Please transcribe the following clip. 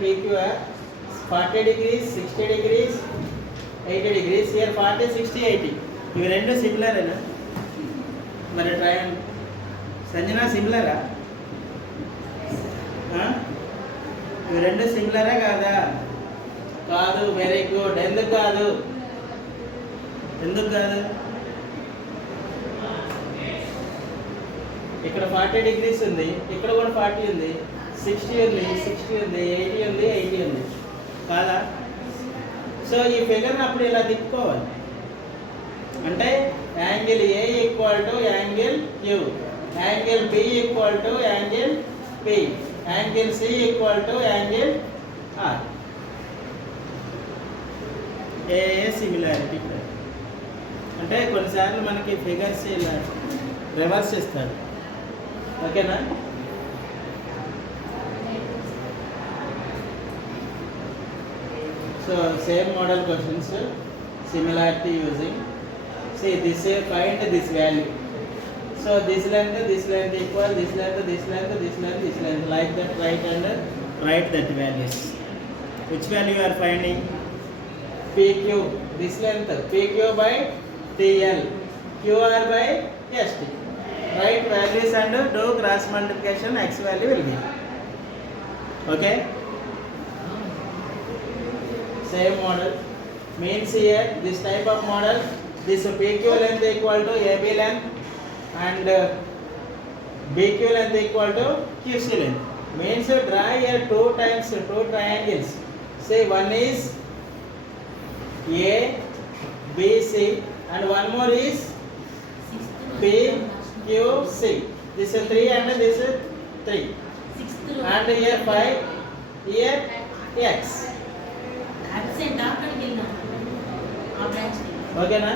here PQR 40 degrees, 60 degrees, 80 degrees. Here 40, 60, 80. ఇవి రెండు సిమిలరేనా? మరి ట్రయాంగిల్ సంజన సిమిలరా? ఇవి రెండు సిమిలరా కాదా? కాదు. Very good. ఎందుకు కాదు? ఎందుకు కాదు? ఇక్కడ 40 డిగ్రీస్ ఉంది, ఇక్కడ కూడా 40 ఉంది, 60 ఉంది, 60 ఉంది, 80 ఉంది, 80 ఉంది కాదా? సో ఈ ఫిగర్ని అప్పుడు ఇలా తిప్పుకోవాలి. అంటే angle A equal to angle Q, angle B equal to angle P, angle C equal to angle R. A similarity. అంటే కొన్నిసార్లు మనకి ఫిగర్స్ ఇలా రివర్స్ ఇస్తాడు. ఓకేనా? So same model questions, similarity using. See this here, find this value. So this length equal this length, this length, this length, this length, like that. Write and write that values. Which value you are finding? PQ, this length PQ by TL, QR by ST. Write values and do cross multiplication. X value will be. Okay. Same model means here this type of model, this PQ length equal to AB length and BQ length equal to QC length. Means draw here two triangles. Say one is A, B, C and one more is P, Q, C. This is 3 and this is 3. And here 5, here X. Absent after getting a branch. Okay na?